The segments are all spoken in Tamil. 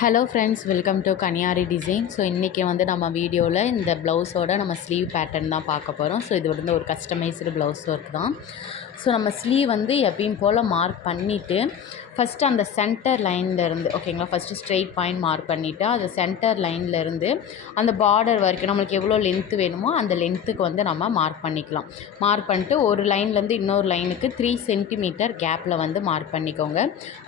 ஹலோ ஃப்ரெண்ட்ஸ், வெல்கம் டு கன்னியாரி டிசைன். ஸோ இன்றைக்கி வந்து நம்ம வீடியோவில் இந்த ப்ளவுஸோட நம்ம ஸ்லீவ் பேட்டர்ன் தான் பார்க்க போகிறோம். ஸோ இது வந்து ஒரு கஸ்டமைஸ்டு ப்ளவுஸ் ஒர்க் தான். ஸோ நம்ம ஸ்லீவ் வந்து எப்பயும் போல் மார்க் பண்ணிவிட்டு ஃபஸ்ட்டு அந்த சென்டர் லைன்லேருந்து ஓகேங்களா, ஃபஸ்ட்டு ஸ்ட்ரெயிட் பாயிண்ட் மார்க் பண்ணிவிட்டு அது சென்டர் லைன்லேருந்து அந்த பார்டர் வரைக்கும் நம்மளுக்கு எவ்வளோ லென்த்து வேணுமோ அந்த லென்த்துக்கு வந்து நம்ம மார்க் பண்ணிக்கலாம். மார்க் பண்ணிட்டு ஒரு லைன்லேருந்து இன்னொரு லைனுக்கு 3 சென்டிமீட்டர் கேப்பில் வந்து மார்க் பண்ணிக்கோங்க.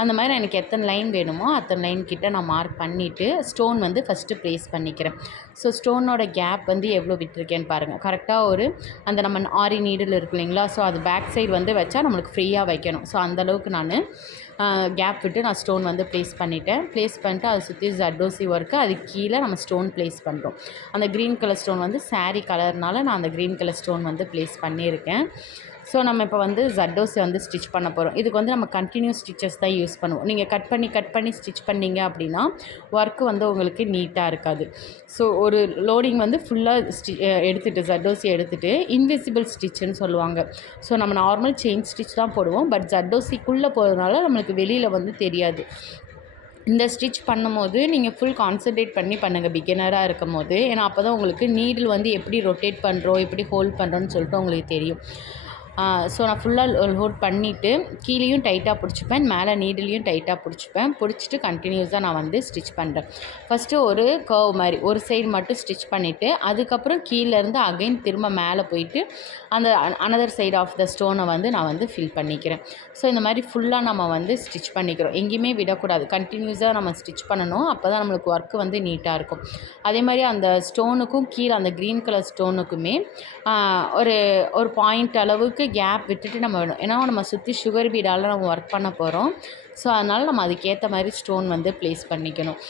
அந்த மாதிரி எனக்கு எத்தனை லைன் வேணுமோ அத்தனை லைன் கிட்ட நான் மார்க் பண்ணிவிட்டு ஸ்டோன் வந்து ஃபஸ்ட்டு ப்ளேஸ் பண்ணிக்கிறேன். ஸோ ஸ்டோனோட கேப் வந்து எவ்வளோ விட்டுருக்கேன்னு பாருங்கள். கரெக்டாக ஒரு அந்த நம்ம ஆரி நீடில் இருக்கு இல்லைங்களா, ஸோ அது பேக் சைடு வந்து வச்சா நம்மளுக்கு ஃப்ரீயாக வைக்கணும். ஸோ அந்தளவுக்கு நான் கேப் விட்டு நான் ஸ்டோன் வந்து ப்ளேஸ் பண்ணிவிட்டேன். ப்ளேஸ் பண்ணிட்டு அதை சுற்றி ஜர்தோசி ஒர்க்கு, அதுக்கு கீழே நம்ம ஸ்டோன் ப்ளேஸ் பண்ணுறோம். அந்த க்ரீன் கலர் ஸ்டோன் வந்து சாரீ கலர்னால நான் அந்த க்ரீன் கலர் ஸ்டோன் வந்து ப்ளேஸ் பண்ணியிருக்கேன். ஸோ நம்ம இப்போ வந்து ஜர்தோசி வந்து ஸ்டிச் பண்ண போகிறோம். இதுக்கு வந்து நம்ம கண்டினியூஸ் ஸ்டிச்சஸ் தான் யூஸ் பண்ணுவோம். நீங்கள் கட் பண்ணி ஸ்டிச் பண்ணிங்க அப்படின்னா ஒர்க்கு வந்து உங்களுக்கு நீட்டாக இருக்காது. ஸோ ஒரு லோடிங் வந்து ஃபுல்லாக எடுத்துகிட்டு ஜர்தோசி எடுத்துகிட்டு இன்விசிபிள் ஸ்டிச்சுன்னு சொல்லுவாங்க. ஸோ நம்ம நார்மல் செயின் ஸ்டிச் தான் போடுவோம். பட் ஜர்தோசிக்குள்ளே போகிறதுனால நம்மளுக்கு வெளியில் வந்து தெரியாது. இந்த ஸ்டிச் பண்ணும்போது நீங்கள் ஃபுல் கான்சன்ட்ரேட் பண்ணி பண்ணுங்கள் பிகினராக இருக்கும் போது. ஏன்னா அப்போ தான் உங்களுக்கு நீடில் வந்து எப்படி ரொட்டேட் பண்ணுறோம், எப்படி ஹோல்ட் பண்ணுறோன்னு சொல்லிட்டு உங்களுக்கு தெரியும். ஸோ நான் ஃபுல்லாக ஹோல்ட் பண்ணிவிட்டு கீழேயும் டைட்டாக பிடிச்சிப்பேன், மேலே நீடிலையும் டைட்டாக பிடிச்சிட்டு கண்டினியூஸாக நான் வந்து ஸ்டிச் பண்ணுறேன். ஃபஸ்ட்டு ஒரு கர்வ் மாதிரி ஒரு சைடு மட்டும் ஸ்டிச் பண்ணிவிட்டு அதுக்கப்புறம் கீழேருந்து அகைன் திரும்ப மேலே போயிட்டு அந்த அனதர் சைடு ஆஃப் த ஸ்டோனை வந்து நான் வந்து ஃபில் பண்ணிக்கிறேன். ஸோ இந்த மாதிரி ஃபுல்லாக நம்ம வந்து ஸ்டிச் பண்ணிக்கிறோம். எங்கேயுமே விடக்கூடாது, கண்டினியூஸாக நம்ம ஸ்டிச் பண்ணணும். அப்போ தான் நம்மளுக்கு ஒர்க்கு வந்து நீட்டாக இருக்கும். அதே மாதிரி அந்த ஸ்டோனுக்கும் கீழே அந்த க்ரீன் கலர் ஸ்டோனுக்குமே ஒரு ஒரு பாயிண்ட் அளவுக்கு கேப் விட்டுட்டு நம்ம வேணும். ஏன்னா நம்ம சுற்றி சுகர் பீடால் நம்ம ஒர்க் பண்ண போகிறோம். ஸோ அதனால் நம்ம அதுக்கேற்ற மாதிரி ஸ்டோன் வந்து ப்ளேஸ் பண்ணிக்கணும்.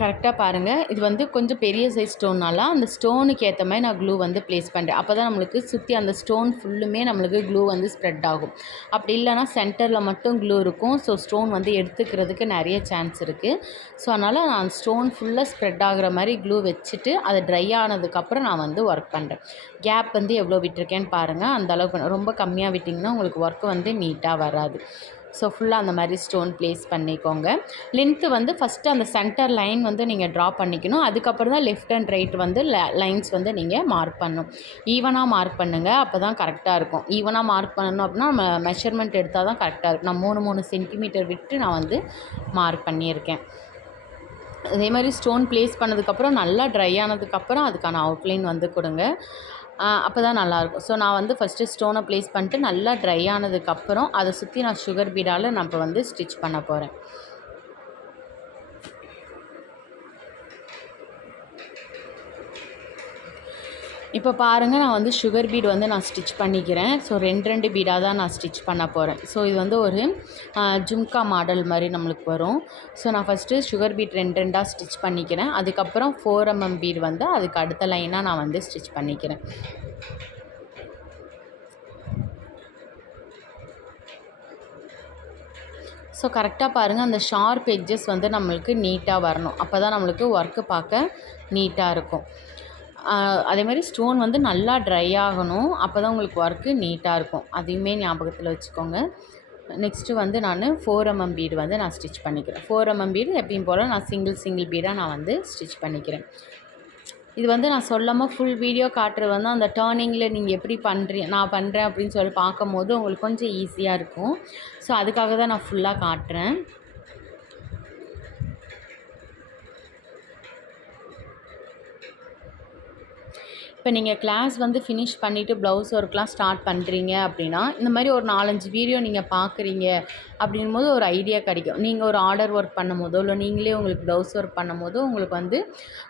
கரெக்டாக பாருங்கள், இது வந்து கொஞ்சம் பெரிய சைஸ் ஸ்டோன்னால அந்த ஸ்டோனுக்கு ஏற்ற மாதிரி நான் க்ளூ வந்து ப்ளேஸ் பண்ணுறேன். அப்போ தான் நம்மளுக்கு சுற்றி அந்த ஸ்டோன் ஃபுல்லுமே நம்மளுக்கு க்ளூ வந்து ஸ்ப்ரெட் ஆகும். அப்படி இல்லைனா சென்டரில் மட்டும் க்ளூ இருக்கும். ஸோ ஸ்டோன் வந்து எடுத்துக்கிறதுக்கு நிறைய சான்ஸ் இருக்குது. ஸோ அதனால் நான் ஸ்டோன் ஃபுல்லாக ஸ்ப்ரெட் ஆகிற மாதிரி க்ளூ வச்சுட்டு அது ட்ரை ஆனதுக்கப்புறம் நான் வந்து ஒர்க் பண்ணுறேன். கேப் வந்து எவ்வளோ விட்டுருக்கேன்னு பாருங்கள். அந்த அளவுக்கு ரொம்ப கம்மியாக விட்டிங்கன்னா உங்களுக்கு ஒர்க்கு வந்து நீட்டாக வராது. ஸோ ஃபுல்லாக அந்த மாதிரி ஸ்டோன் ப்ளேஸ் பண்ணிக்கோங்க. லென்த்து வந்து ஃபஸ்ட்டு அந்த சென்டர் லைன் வந்து நீங்கள் ட்ரா பண்ணிக்கணும். அதுக்கப்புறம் தான் லெஃப்ட் அண்ட் ரைட் வந்து லைன்ஸ் வந்து நீங்கள் மார்க் பண்ணணும். ஈவனாக மார்க் பண்ணுங்கள், அப்போ தான் கரெக்டாக இருக்கும். ஈவனாக மார்க் பண்ணணும் அப்படின்னா நம்ம மெஷர்மெண்ட் எடுத்தால் தான் கரெக்டாக இருக்கும். நான் 3 சென்டிமீட்டர் விட்டு நான் வந்து மார்க் பண்ணியிருக்கேன். அதே மாதிரி ஸ்டோன் ப்ளேஸ் பண்ணதுக்கப்புறம் நல்லா ட்ரை ஆனதுக்கப்புறம் அதுக்கான அவுட்லைன் வந்து கொடுங்க. அப்போ தான் நல்லாயிருக்கும். ஸோ நான் வந்து ஃபஸ்ட்டு ஸ்டோனை ப்ளேஸ் பண்ணிட்டு நல்லா ட்ரை ஆனதுக்கப்புறம் அதை சுற்றி நான் சுகர் பீடால் நம்ம வந்து ஸ்டிச் பண்ண போகிறேன். இப்போ பாருங்கள், நான் வந்து சுகர் பீட் வந்து நான் ஸ்டிச் பண்ணிக்கிறேன். ஸோ 2 பீடாக தான் நான் ஸ்டிச் பண்ண போகிறேன். ஸோ இது வந்து ஒரு ஜும்கா மாடல் மாதிரி நம்மளுக்கு வரும். ஸோ நான் ஃபஸ்ட்டு சுகர் பீட் 2 ஸ்டிச் பண்ணிக்கிறேன். அதுக்கப்புறம் 4 mm பீட் வந்து அதுக்கு அடுத்த லைனாக நான் வந்து ஸ்டிச் பண்ணிக்கிறேன். ஸோ கரெக்டாக பாருங்கள், அந்த ஷார்ப் எட்ஜஸ் வந்து நம்மளுக்கு நீட்டாக வரணும். அப்போ தான் நம்மளுக்கு ஒர்க்கு பார்க்க நீட்டாக இருக்கும். அதே மாதிரி ஸ்டோன் வந்து நல்லா ட்ரை ஆகணும். அப்போ தான் உங்களுக்கு ஒர்க்கு நீட்டாக இருக்கும். அதையுமே ஞாபகத்தில் வச்சுக்கோங்க. நெக்ஸ்ட்டு வந்து நான் 4 mm பீடு வந்து நான் ஸ்டிச் பண்ணிக்கிறேன். 4 mm பீடு எப்பயும் போல் நான் சிங்கிள் பீடாக நான் வந்து ஸ்டிச் பண்ணிக்கிறேன். இது வந்து நான் சொல்லாமல் ஃபுல் வீடியோ காட்டுறது வந்து அந்த டர்னிங்கில் நீங்கள் எப்படி நான் பண்ணுறேன் அப்படின்னு சொல்லி பார்க்கும்போது உங்களுக்கு கொஞ்சம் ஈஸியாக இருக்கும். ஸோ அதுக்காக தான் நான் ஃபுல்லாக காட்டுறேன். இப்போ நீங்கள் கிளாஸ் வந்து ஃபினிஷ் பண்ணிவிட்டு ப்ளவுஸ் ஒர்க்லாம் ஸ்டார்ட் பண்ணுறீங்க அப்படின்னா இந்த மாதிரி ஒரு 4-5 வீடியோ நீங்கள் பார்க்குறீங்க அப்படின்போது ஒரு ஐடியா கிடைக்கும். நீங்கள் ஒரு ஆர்டர் ஒர்க் பண்ணும்போதோ இல்லை நீங்களே உங்களுக்கு ப்ளவுஸ் ஒர்க் பண்ணும்போதோ உங்களுக்கு வந்து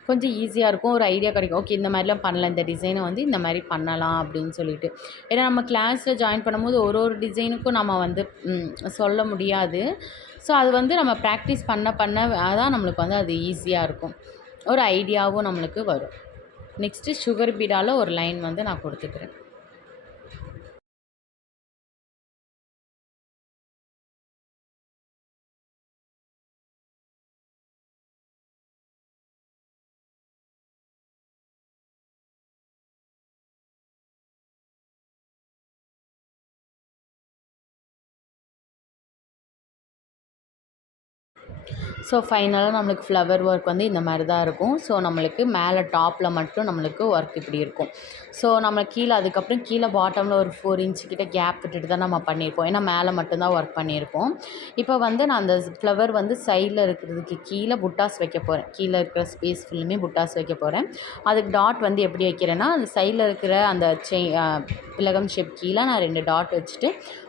கொஞ்சம் ஈஸியாக இருக்கும். ஒரு ஐடியா கிடைக்கும். ஓகே, இந்த மாதிரிலாம் பண்ணலாம், இந்த டிசைனை வந்து இந்த மாதிரி பண்ணலாம் அப்படின்னு சொல்லிட்டு. ஏன்னா நம்ம கிளாஸில் ஜாயின் பண்ணும்போது ஒரு டிசைனுக்கும் நம்ம வந்து சொல்ல முடியாது. ஸோ அது வந்து நம்ம ப்ராக்டிஸ் பண்ண தான் நம்மளுக்கு வந்து அது ஈஸியாக இருக்கும். ஒரு ஐடியாவும் நம்மளுக்கு வரும். நெக்ஸ்ட்டு சுகர் பீடால் ஒரு லைன் வந்து நான் கொடுத்துக்கிறேன். ஸோ ஃபைனலாக நம்மளுக்கு ஃப்ளவர் ஒர்க் வந்து இந்த மாதிரி தான் இருக்கும். ஸோ நம்மளுக்கு மேலே டாப்பில் மட்டும் நம்மளுக்கு ஒர்க் இப்படி இருக்கும். ஸோ நம்ம கீழே அதுக்கப்புறம் கீழே பாட்டமில் ஒரு 4 இன்ச்சு கிட்ட கேப் விட்டுட்டு தான் நம்ம பண்ணியிருப்போம். ஏன்னா மேலே மட்டும்தான் ஒர்க் பண்ணியிருப்போம். இப்போ வந்து நான் அந்த ஃப்ளவர் வந்து சைடில் இருக்கிறதுக்கு கீழே புட்டாஸ் வைக்க போகிறேன். கீழே இருக்கிற ஸ்பேஸ் ஃபுல்லுமே புட்டாஸ் வைக்க போகிறேன். அதுக்கு டாட் வந்து எப்படி வைக்கிறேன்னா, அந்த சைடில் இருக்கிற அந்த திலகம் ஷேப் கீழே நான் 2 டாட் வச்சுட்டு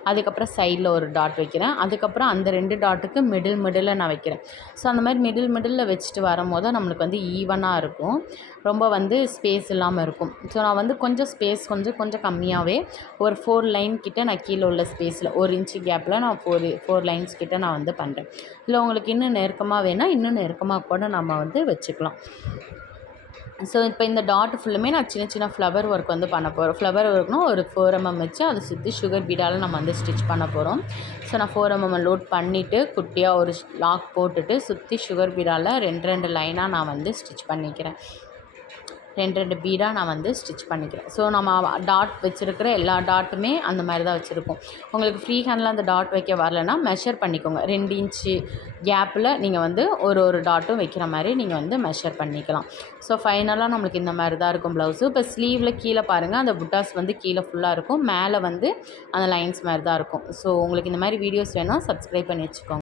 அதுக்கப்புறம் சைடில் ஒரு டாட் வைக்கிறேன். அதுக்கப்புறம் அந்த 2 டாட்டுக்கு மிடில் நான் வைக்கிறேன். ஸோ அந்த மாதிரி மிடில் வச்சுட்டு வரும்போது நம்மளுக்கு வந்து ஈவனாக இருக்கும். ரொம்ப வந்து ஸ்பேஸ் இல்லாமல் இருக்கும். ஸோ நான் வந்து கொஞ்சம் ஸ்பேஸ் கொஞ்சம் கம்மியாகவே ஒரு 4 லைன் கிட்ட நான் கீழே உள்ள ஸ்பேஸில் 1 இன்ச்சு கேப்பில் நான் 4 லைன்ஸ் கிட்ட நான் வந்து பண்ணுறேன். இல்லை உங்களுக்கு இன்னும் நெருக்கமாக வேணால் இன்னும் நெருக்கமாக கூட நம்ம வந்து வச்சுக்கலாம். ஸோ இப்போ இந்த டாட் ஃபுல்லுமே நான் சின்ன ஃப்ளவர் ஒர்க் வந்து பண்ண போகிறோம். ஃப்ளவர் ஒர்க்னா ஒரு 4 mm வச்சு அதை சுற்றி சுகர் பீடால் நம்ம வந்து ஸ்டிச் பண்ண போகிறோம். ஸோ நான் 4 mm லோட் பண்ணிவிட்டு குட்டியாக ஒரு லாக் போட்டுட்டு சுற்றி சுகர் பீடால் 2 லைனாக நான் வந்து ஸ்டிச் பண்ணிக்கிறேன். 2 பீடாக நான் வந்து ஸ்டிச் பண்ணிக்கிறேன். ஸோ நம்ம டாட் வச்சுருக்கிற எல்லா டாட்டுமே அந்த மாதிரி தான் வச்சுருக்கோம். உங்களுக்கு ஃப்ரீ ஹேண்டில் அந்த டாட் வைக்க வரலன்னா மெஷர் பண்ணிக்கோங்க. 2 இன்ச்சு கேப்பில் நீங்கள் வந்து ஒரு டாட்டும் வைக்கிற மாதிரி நீங்கள் வந்து மெஷர் பண்ணிக்கலாம். ஸோ ஃபைனலாக நம்மளுக்கு இந்த மாதிரி தான் இருக்கும் ப்ளவுஸு. இப்போ ஸ்லீவில் கீழே பாருங்கள், அந்த புட்டாஸ் வந்து கீழே ஃபுல்லாக இருக்கும். மேலே வந்து அந்த லைன்ஸ் மாதிரி தான் இருக்கும். ஸோ உங்களுக்கு இந்த மாதிரி வீடியோஸ் வேணும் சப்ஸ்கிரைப் பண்ணி வச்சுக்கோங்க.